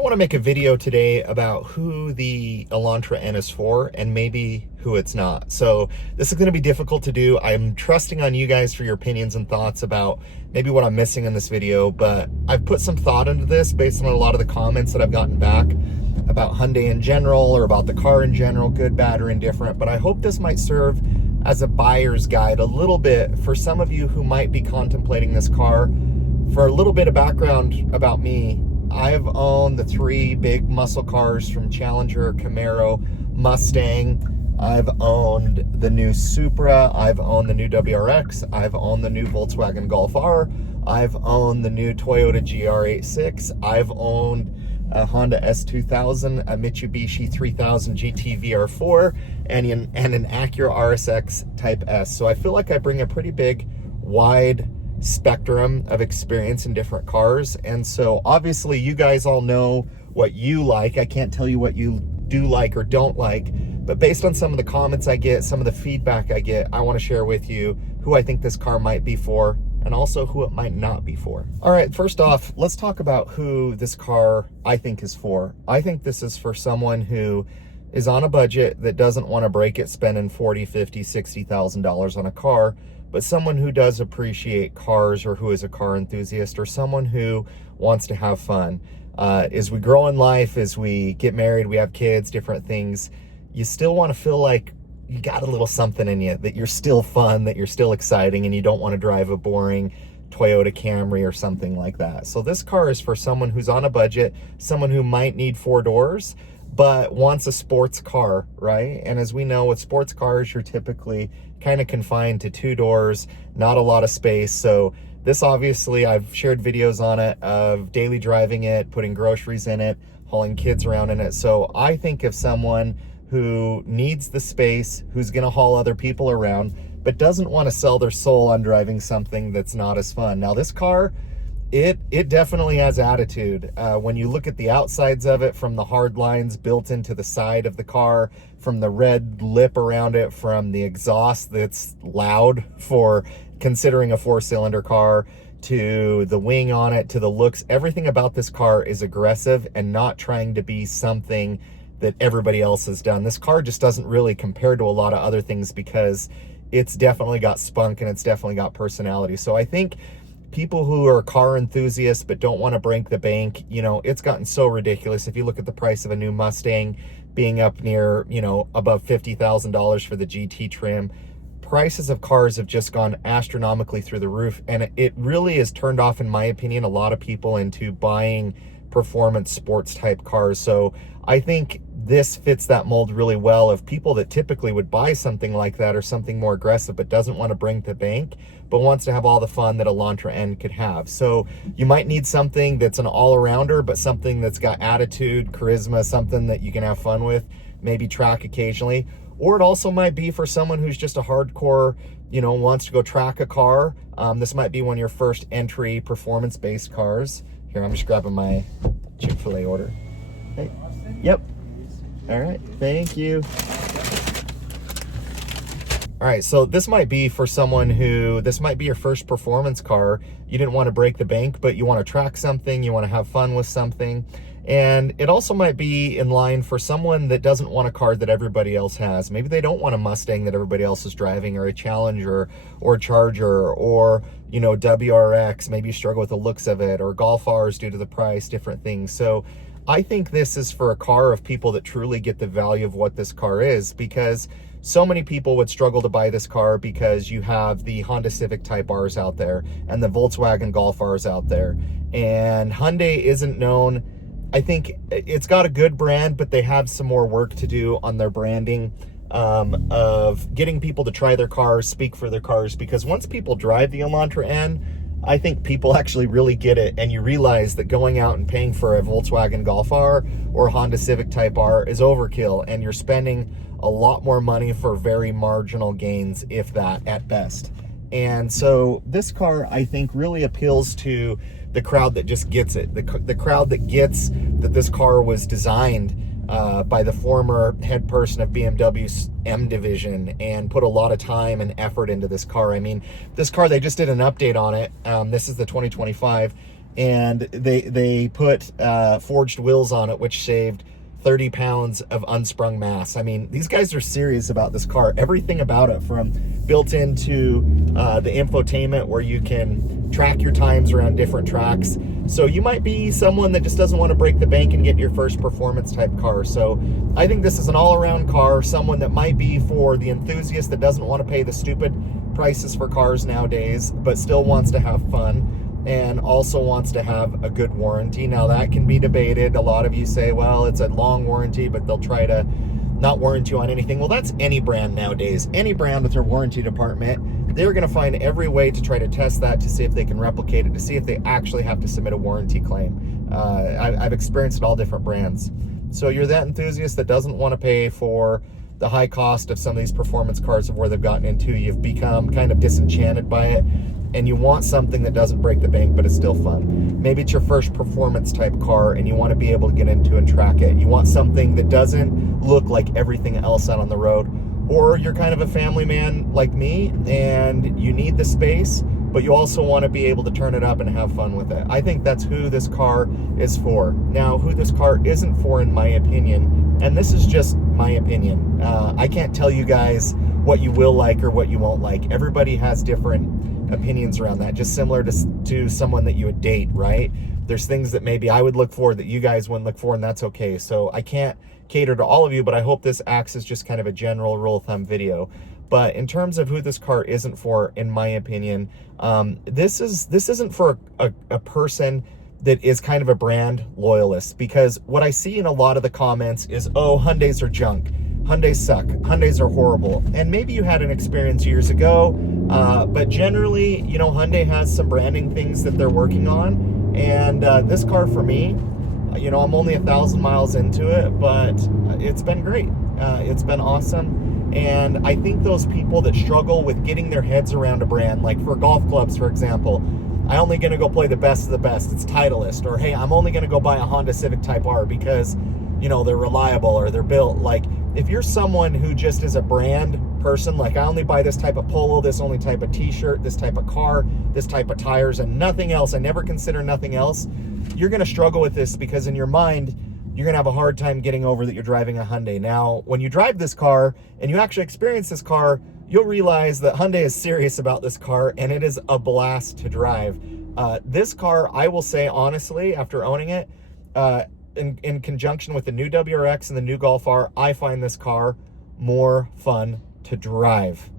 I want to make a video today about who the Elantra N is for and maybe who it's not. So this is going to be difficult to do. I'm trusting on you guys for your opinions and thoughts about maybe what I'm missing in this video, but I've put some thought into this based on a lot of the comments that I've gotten back about Hyundai in general or about the car in general, good, bad, or indifferent. But I hope this might serve as a buyer's guide a little bit for some of you who might be contemplating this car. For a little bit of background about me, I've owned the three big muscle cars from Challenger, Camaro, Mustang. I've owned the new Supra. I've owned the new WRX. I've owned the new Volkswagen Golf R. I've owned the new Toyota GR86. I've owned a Honda S2000, a Mitsubishi 3000 GT VR4, and an Acura RSX Type S. So I feel like I bring a pretty big, wide spectrum of experience in different cars. And so obviously you guys all know what you like. I can't tell you what you do like or don't like, but based on some of the comments I get, some of the feedback I get, I want to share with you who I think this car might be for and also who it might not be for. All right, first off, let's talk about who this car I think is for. I think this is for someone who is on a budget that doesn't want to break it spending $40, $50, $60,000 on a car, but someone who does appreciate cars or who is a car enthusiast or someone who wants to have fun. As we grow in life, as we get married, we have kids, different things, you still want to feel like you got a little something in you, that you're still fun, that you're still exciting, and you don't want to drive a boring Toyota Camry or something like that. So this car is for someone who's on a budget, someone who might need four doors, but wants a sports car, right? And as we know, with sports cars, you're typically kind of confined to two doors, not a lot of space. So this, obviously, I've shared videos on it of daily driving it, putting groceries in it, hauling kids around in it. So I think of someone who needs the space, who's going to haul other people around, but doesn't want to sell their soul on driving something that's not as fun. Now, this car, it definitely has attitude. When you look at the outsides of it, from the hard lines built into the side of the car, from the red lip around it, from the exhaust that's loud for considering a four-cylinder car, to the wing on it, to the looks, everything about this car is aggressive and not trying to be something that everybody else has done. This car just doesn't really compare to a lot of other things because it's definitely got spunk and it's definitely got personality. So I think people who are car enthusiasts but don't want to break the bank, you know, it's gotten so ridiculous. If you look at the price of a new Mustang being up near, you know, above $50,000 for the GT trim, prices of cars have just gone astronomically through the roof. And it really has turned off, in my opinion, a lot of people into buying performance sports type cars. So I think this fits that mold really well of people that typically would buy something like that or something more aggressive, but doesn't want to bring the bank, but wants to have all the fun that Elantra N could have. So you might need something that's an all-arounder, but something that's got attitude, charisma, something that you can have fun with, maybe track occasionally. Or it also might be for someone who's just a hardcore, you know, wants to go track a car. This might be one of your first entry performance-based cars. Here, I'm just grabbing my Chick-fil-A order. Hey. Yep. All right, thank you. All right, so this might be for someone who, this might be your first performance car. You didn't want to break the bank, but you want to track something, you want to have fun with something. And it also might be in line for someone that doesn't want a car that everybody else has. Maybe they don't want a Mustang that everybody else is driving, or a Challenger or Charger, or, you know, WRX. Maybe you struggle with the looks of it, or Golf Rs due to the price, different things. So I think this is for a car of people that truly get the value of what this car is, because so many people would struggle to buy this car because you have the Honda Civic Type Rs out there and the Volkswagen Golf Rs out there. And Hyundai isn't known, I think it's got a good brand, but they have some more work to do on their branding, of getting people to try their cars, speak for their cars, because once people drive the Elantra N, I think people actually really get it, and you realize that going out and paying for a Volkswagen Golf R or a Honda Civic Type R is overkill, and you're spending a lot more money for very marginal gains, if that, at best. And so this car, I think, really appeals to the crowd that just gets it, the crowd that gets that this car was designed by the former head person of BMW's M division and put a lot of time and effort into this car. I mean, this car, they just did an update on it. This is the 2025. and they put forged wheels on it, which saved 30 pounds of unsprung mass. I mean, these guys are serious about this car. Everything about it, from built into the infotainment where you can track your times around different tracks. So you might be someone that just doesn't want to break the bank and get your first performance type car. So I think this is an all-around car, someone that might be for the enthusiast that doesn't want to pay the stupid prices for cars nowadays, but still wants to have fun and also wants to have a good warranty. Now that can be debated. A lot of you say, well, it's a long warranty, but they'll try to not warranty you on anything. Well, that's any brand nowadays. Any brand with their warranty department, they're going to find every way to try to test that, to see if they can replicate it, to see if they actually have to submit a warranty claim. I've experienced it all different brands. So you're that enthusiast that doesn't want to pay for the high cost of some of these performance cars of where they've gotten into. You've become kind of disenchanted by it, and you want something that doesn't break the bank, but is still fun. Maybe it's your first performance type car and you want to be able to get into and track it. You want something that doesn't look like everything else out on the road. Or you're kind of a family man like me and you need the space, but you also want to be able to turn it up and have fun with it. I think that's who this car is for. Now, who this car isn't for, in my opinion, and this is just my opinion, I can't tell you guys what you will like or what you won't like. Everybody has different opinions around that, just similar to someone that you would date, right? There's things that maybe I would look for that you guys wouldn't look for, and that's okay. So I can't cater to all of you, but I hope this acts as just kind of a general rule of thumb video. But in terms of who this car isn't for, in my opinion, this isn't for a person that is kind of a brand loyalist, because what I see in a lot of the comments is, oh, Hyundais are junk. Hyundais suck. Hyundais are horrible. And maybe you had an experience years ago, but generally, you know, Hyundai has some branding things that they're working on. And this car for me, you know, I'm only 1,000 miles into it, but it's been great. It's been awesome. And I think those people that struggle with getting their heads around a brand, like for golf clubs, for example, I'm only going to go play the best of the best. It's Titleist. Or, hey, I'm only going to go buy a Honda Civic Type R because, you know, they're reliable or they're built. Like, if you're someone who just is a brand person, like I only buy this type of polo, this only type of t-shirt, this type of car, this type of tires, and nothing else, I never consider nothing else, you're going to struggle with this, because in your mind, you're going to have a hard time getting over that you're driving a Hyundai. Now, when you drive this car and you actually experience this car, you'll realize that Hyundai is serious about this car, and it is a blast to drive. This car, I will say honestly, after owning it, in conjunction with the new WRX and the new Golf R, I find this car more fun to drive.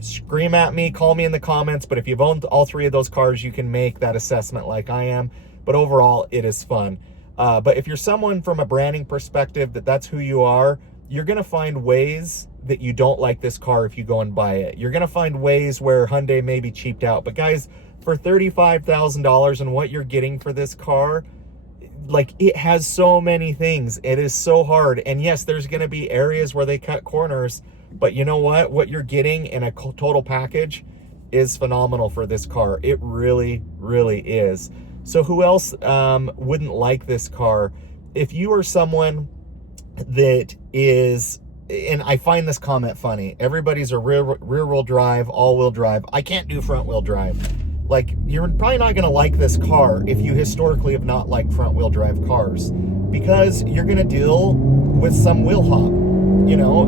Scream at me, call me in the comments, but if you've owned all three of those cars, you can make that assessment like I am. But overall, it is fun. But if you're someone from a branding perspective that's who you are, you're going to find ways that you don't like this car if you go and buy it. You're going to find ways where Hyundai may be cheaped out. But guys, for $35,000 and what you're getting for this car, like, it has so many things. It is so hard. And yes, there's going to be areas where they cut corners, but you know what you're getting in a total package is phenomenal for this car. It really, really is. So who else wouldn't like this car? If you are someone that is, and I find this comment funny, everybody's a rear-wheel drive, all-wheel drive. I can't do front-wheel drive. Like, you're probably not going to like this car if you historically have not liked front-wheel drive cars, because you're going to deal with some wheel hop. You know,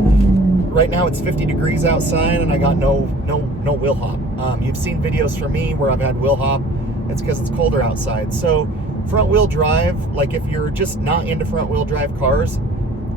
right now it's 50 degrees outside and I got no wheel hop. You've seen videos from me where I've had wheel hop. It's because it's colder outside. So front-wheel drive, like if you're just not into front-wheel drive cars,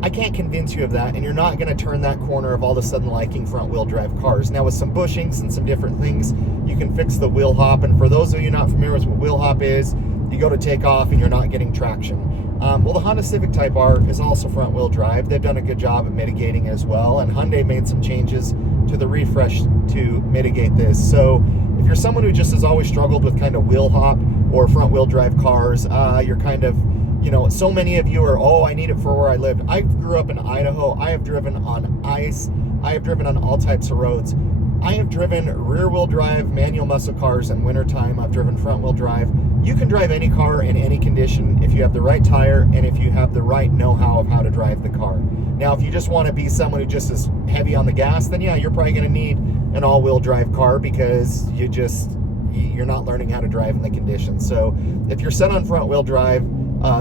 I can't convince you of that, and you're not going to turn that corner of all of a sudden liking front-wheel drive cars. Now, with some bushings and some different things, you can fix the wheel hop. And for those of you not familiar with what wheel hop is, you go to take off and you're not getting traction. Well, the Honda Civic Type R is also front-wheel drive. They've done a good job at mitigating it as well, and Hyundai made some changes to the refresh to mitigate this. So if you're someone who just has always struggled with kind of wheel hop or front-wheel drive cars, you're kind of, you know, so many of you are, oh, I need it for where I lived. I grew up in Idaho. I have driven on ice. I have driven on all types of roads. I have driven rear-wheel drive manual muscle cars in wintertime. I've driven front-wheel drive. You can drive any car in any condition if you have the right tire and if you have the right know-how of how to drive the car. Now, if you just want to be someone who just is heavy on the gas, then yeah, you're probably going to need an all-wheel drive car, because you just you're not learning how to drive in the conditions. So if you're set on front wheel drive,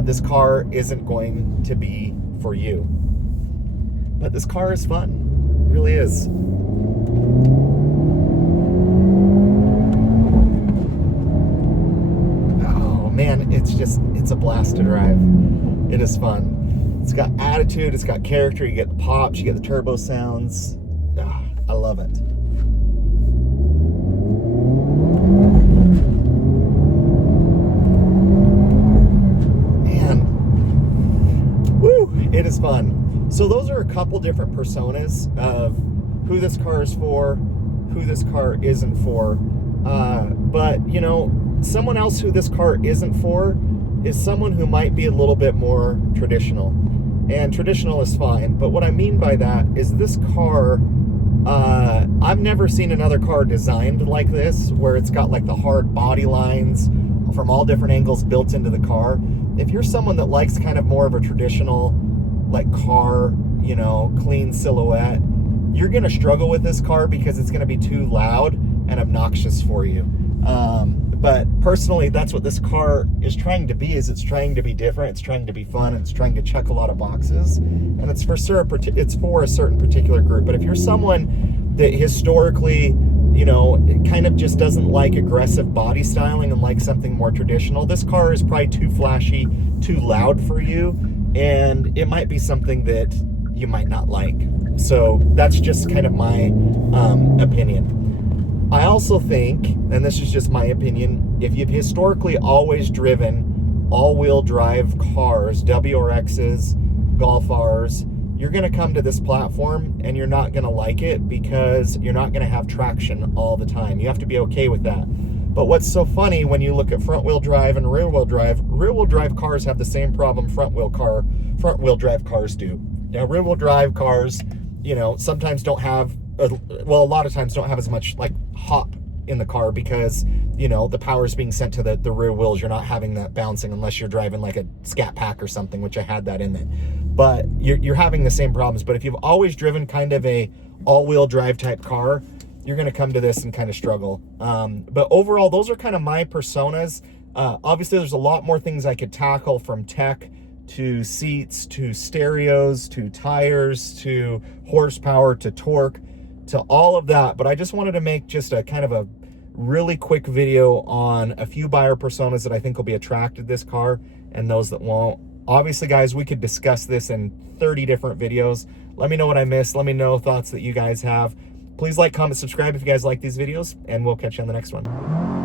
this car isn't going to be for you. But this car is fun, it really is. Oh man, it's a blast to drive. It is fun. It's got attitude, it's got character, you get the pops, you get the turbo sounds. I love it. Man, woo, it is fun. So those are a couple different personas of who this car is for, who this car isn't for. But, you know, someone else who this car isn't for is someone who might be a little bit more traditional. And traditional is fine, but what I mean by that is this car, I've never seen another car designed like this, where it's got like the hard body lines from all different angles built into the car. If you're someone that likes kind of more of a traditional like car, you know, clean silhouette, you're gonna struggle with this car because it's gonna be too loud and obnoxious for you. But personally, that's what this car is trying to be. Is it's trying to be different, it's trying to be fun, and it's trying to check a lot of boxes, and it's for a certain particular group. But if you're someone that historically, you know, kind of just doesn't like aggressive body styling and like something more traditional, this car is probably too flashy, too loud for you, and it might be something that you might not like. So that's just kind of my opinion. I also think, and this is just my opinion, if you've historically always driven all-wheel drive cars, WRXs, Golf Rs, you're going to come to this platform and you're not going to like it because you're not going to have traction all the time. You have to be okay with that. But what's so funny when you look at front-wheel drive and rear-wheel drive cars have the same problem front-wheel drive cars do. Now, rear-wheel drive cars, you know, sometimes don't have, well, a lot of times don't have as much like hop in the car because, you know, the power is being sent to the rear wheels. You're not having that bouncing unless you're driving like a Scat Pack or something, which I had that in it. But you're having the same problems. But if you've always driven kind of a all-wheel drive type car, you're going to come to this and kind of struggle. But overall, those are kind of my personas. Obviously, there's a lot more things I could tackle, from tech to seats to stereos to tires to horsepower to torque to all of that. But I just wanted to make just a kind of a really quick video on a few buyer personas that I think will be attracted to this car and those that won't. Obviously, guys, we could discuss this in 30 different videos. Let me know what I missed. Let me know thoughts that you guys have. Please like, comment, subscribe if you guys like these videos, and we'll catch you on the next one.